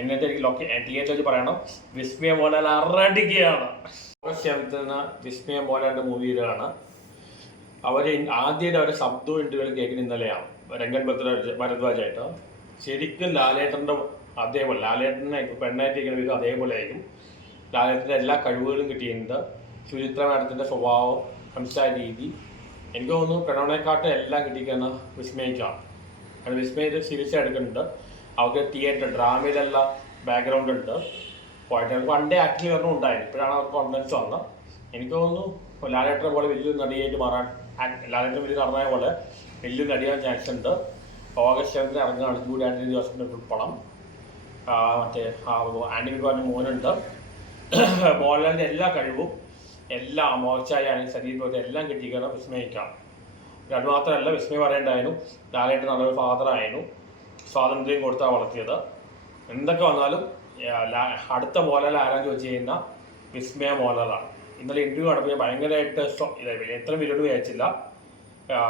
എന്നിട്ട് തിയേറ്ററിൽ പറയണം വിസ്മയ മോഹൻലാൽ അറടിക്കുകയാണ്. ഓഗസ്റ്റ് 7 വിസ്മയ മോഹൻലാലിന്റെ മൂവിയിലാണ്. അവർ ആദ്യമായിട്ട് അവരുടെ ശബ്ദവും ഇന്റർവ്യൂകൾ കേൾക്കുന്ന ഇന്നലെയാണ് രംഗൻ ഭരദ്വാജായിട്ട്. ശരിക്കും ലാലേട്ടൻ്റെ അതേപോലെ, ലാലേട്ടനെ പെണ്ണായിട്ടിരിക്കുന്ന വിധം അതേപോലെ ആയിരിക്കും. ലാലേട്ടൻ്റെ എല്ലാ കഴിവുകളും കിട്ടിയിട്ടുണ്ട്. സുചിത്ര മാഡത്തിൻ്റെ സ്വഭാവം, സംസാര രീതി, എനിക്ക് തോന്നുന്നു പ്രണവനെക്കാട്ടും എല്ലാം കിട്ടിയിരിക്കുന്ന വിസ്മയിക്കാണ്. അത് വിസ്മയ ഇത് സീരിയസ് എടുക്കുന്നുണ്ട്. അവർക്ക് തിയേറ്റർ ഡ്രാമയിലെല്ലാം ബാക്ക്ഗ്രൗണ്ട് ഉണ്ട്. പോയിട്ട് പണ്ടേ ആക്ടിങ് വരണം ഉണ്ടായിരുന്നു. ഇപ്പോഴാണ് അവർക്ക് കോൺഫിഡൻസ് വന്നത്. എനിക്ക് തോന്നുന്നു ലാലേട്ടനെ പോലെ വലിയൊരു നടിയായിട്ട് മാറാൻ, ലാലേട്ടൻ വലിയ നടനായ പോലെ വലിയൊരു നടിയാൻ ചാൻസ് ഉണ്ട്. ഓഗസ്റ്റ് 7 ഇറങ്ങുകയാണ്. ജൂലൈ 2 ദിവസത്തിൻ്റെ പടം. മറ്റേ ആൻഡി വിഭാഗം മോനുണ്ട്. മോഹൻലാലിൻ്റെ എല്ലാ കഴിവും, എല്ലാ മോർച്ചായാലും ശരീരത്തെ എല്ലാം കിട്ടിയിരിക്കണം വിസ്മയിക്കാം. അത് മാത്രമല്ല, വിസ്മയം പറയേണ്ടായിരുന്നു ലാലേട്ടൻ നല്ലൊരു ഫാദറായിരുന്നു. സ്വാതന്ത്ര്യം കൊടുത്താൽ വളർത്തിയത്. എന്തൊക്കെ വന്നാലും അടുത്ത മോഹൻലാൽ ആരാന്ന് ചോദിച്ചു കഴിഞ്ഞാൽ വിസ്മയ മോഹൻലാലാണ്. ഇന്നലെ ഇൻ്റർവ്യൂ നടത്തിയ ഭയങ്കരമായിട്ട് എത്ര മിനിറ്റ് വിചാരിച്ചില്ല.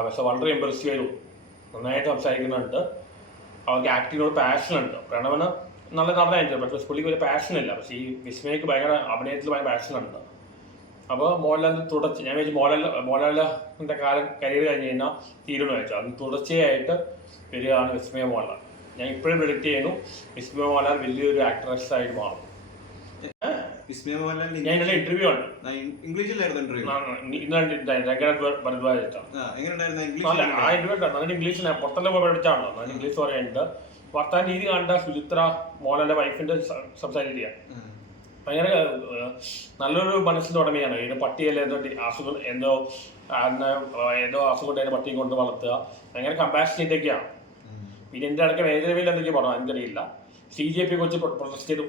പക്ഷെ വളരെ ഇമ്പ്രസീവ് ചെയ്തു. നന്നായിട്ട് സംസാരിക്കുന്നുണ്ട്. അവർക്ക് ആക്ടിങ്ങിനോട് പാഷനുണ്ട്. പ്രണവന് നല്ല നടനായിട്ട്, പക്ഷേ പുള്ളിക്ക് ഒരു പാഷനില്ല. പക്ഷേ ഈ വിസ്മയക്ക് ഭയങ്കര അഭിനയത്തിൽ ഭയങ്കര പാഷനുണ്ട്. അപ്പോൾ മോഹൻലാലിൻ്റെ തുടർച്ച, ഞാൻ വിചാരിച്ചു മോഹൻലാലിൻ്റെ കരിയർ കഴിഞ്ഞ് കഴിഞ്ഞാൽ തീരുമെന്ന് വെച്ചാൽ അതിന് തുടർച്ചയായിട്ട് വരികയാണ് വിസ്മയ മോഹൻലാൽ. ഞാൻ ഇപ്പോഴും പ്രെഡിക്റ്റ് ചെയ്യുന്നു വിസ്മയ മോഹൻലാൽ വലിയൊരു ആക്ട്രസ് ആയിട്ട് മാറും. വിസ്മയ മോഹൻലാൽ ഞാൻ ഇന്നലെ ഇന്റർവ്യൂ ഉണ്ട്. ഇംഗ്ലീഷിലായിരുന്നു ഇന്റർവ്യൂ. ആ ഇന്റർവ്യൂ നല്ല ഇംഗ്ലീഷിൽ പുറത്തെല്ലാം പോയി പഠിച്ചാണല്ലോ. നല്ല ഇംഗ്ലീഷ് പറയാനുണ്ട്. വർത്താൻ രീതി കണ്ട സുചിത്ര മോഹൻലാലിന്റെ വൈഫിന്റെ സംസാര രീതിയാണ്. ഭയങ്കര നല്ലൊരു മനസ്സിന്റെ ഉടമയാണ്. ഇതിന് പട്ടിയല്ല അസുഖം എന്തോ അസുഖം ഉണ്ടായ പട്ടിയും കൊണ്ട് വളർത്തുക. ഭയങ്കര കമ്പാഷനേറ്റൊക്കെയാണ്. പിന്നെ എൻ്റെ ഇടയ്ക്ക് മേഖലയിൽ എന്തൊക്കെയാണ് പറഞ്ഞു എനിക്കറിയില്ല. CJP വെച്ച് പ്രൊട്ടസ്റ്റ് ചെയ്ത്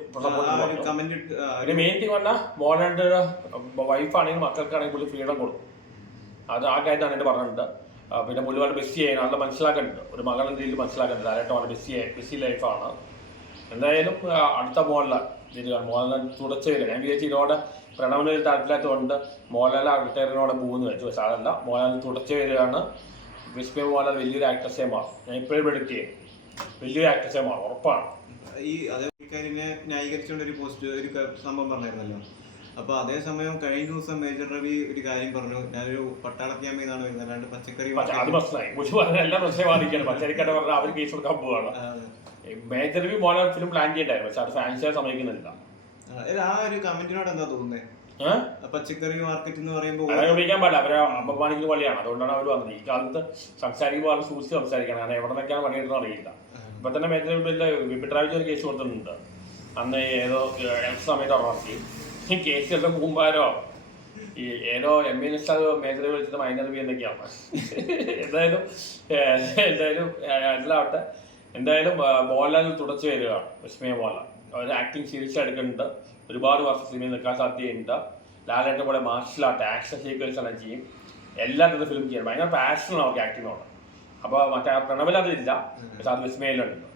പിന്നെ മെയിൻ തിങ് പറഞ്ഞാൽ മോഹൻലാലിൻ്റെ വൈഫാണെങ്കിൽ മക്കൾക്കാണെങ്കിൽ പുള്ളി ഫ്രീഡം കൊടുക്കും. അത് ആ കാര്യത്താണ് എൻ്റെ പറഞ്ഞിട്ടുണ്ട്. പിന്നെ പുള്ളി വളരെ ബിസി ആയി, നല്ല മനസ്സിലാക്കുന്നുണ്ട്. ഒരു മകളെന്ന രീതിയിൽ മനസ്സിലാക്കുന്നുണ്ട്. അതായിട്ട് വളരെ ബിസി ലൈഫാണ്. എന്തായാലും അടുത്ത മോഹൻലാൽ തുടച്ചു വരിക. ഞാൻ വിചാരിച്ചു ഇതോടെ പ്രണവനിൽ താല്പര്യത്തിലാത്തതുകൊണ്ട് മോഹൻലാൽ റിട്ടയറിനോടെ പോകുമെന്ന് വെച്ചു. പക്ഷെ അതല്ല, മോഹൻലാൽ തുടച്ചു വരികയാണ്. വിസ്മയ മോഹൻലാൽ വലിയൊരു ആക്ട്രസേ മാറും. ഞാൻ ഇപ്പോഴും പ്രെഡിക്റ്റ് ചെയ്യും വലിയൊരു ആക്ട്രസേ മാറും, ഉറപ്പാണ്. ഈ അതേ ന്യായീകരിച്ചുകൊണ്ട് ഒരു സംഭവം പറഞ്ഞായിരുന്നല്ലോ. അപ്പൊ അതേസമയം കഴിഞ്ഞ ദിവസം മേജർ രവി ഒരു കാര്യം പറഞ്ഞു, ഞാനൊരു പട്ടാള ക്യാമ്പിന്നാണ് വരുന്നത്, അല്ലാണ്ട് പച്ചക്കറി. അത് പ്രശ്നമായി. എല്ലാം പ്രശ്നം ബാധിക്കുകയാണ്. പച്ചക്കറിക്കാരെ പറഞ്ഞാൽ അവർ കേസ് കൊടുക്കാൻ പോവാണ്. Major Ravi Mohanlal film plan ചെയ്യണ്ടായിരുന്നു. പക്ഷെ അത് ഫാൻസിയാൻ സമ്മതിക്കുന്നില്ല. ആ ഒരു കമന്റിനോട് എന്താ തോന്നുന്നത്? പച്ചക്കറി മാർക്കറ്റ് എന്ന് പറയുമ്പോൾ ഉപയോഗിക്കാൻ പാടില്ല. അവരെ അപമാനിക്കുന്ന പള്ളിയാണ്. അതുകൊണ്ടാണ് അവർ വന്നത്. ഈ കാലത്ത് സംസാരിക്കുമ്പോൾ അവർ സൂക്ഷിച്ച് സംസാരിക്കണം. കാരണം എവിടെ നിന്നൊക്കെയാണ് പണിയെടുക്കുന്നത് അറിയില്ല. ഇപ്പൊ തന്നെ മേജർ വിപിട്രാവിച്ച് ഒരു കേസ് കൊടുത്തിട്ടുണ്ട്. അന്ന് ഏതോ സമയത്ത് ഉറക്കി ഈ കേസ് ചിലപ്പോൾ കൂമ്പാരോ ഏതോ MA മേജർ വിളിച്ചിട്ട് മൈനർ എന്നൊക്കെയാണ്. എന്തായാലും എല്ലാവട്ടെ. എന്തായാലും മോഹൻലാൽ തുടച്ചു വരികയാണ് വിസ്മയ മോഹൻലാൽ. അവർ ആക്ടിങ് സീരിയസ് എടുക്കുന്നുണ്ട്. ഒരുപാട് വർഷം സിനിമയിൽ നിൽക്കാൻ സാധ്യതയുണ്ട്. ലാലേട്ടൻ പോലെ മാർഷൽ ആർട്ട്, ആക്ഷൻ സീക്വൻസ് എല്ലാം ചെയ്യും. എല്ലാ ഫിലിം ചെയ്യണം. ഭയങ്കര പാഷനാണ് അവർക്ക് ആക്ടിങ്ങിനോട്. അപ്പോൾ മറ്റേ പ്രണവിൽ അതിലില്ല, പക്ഷെ അത് വിസ്മയിലുണ്ട്.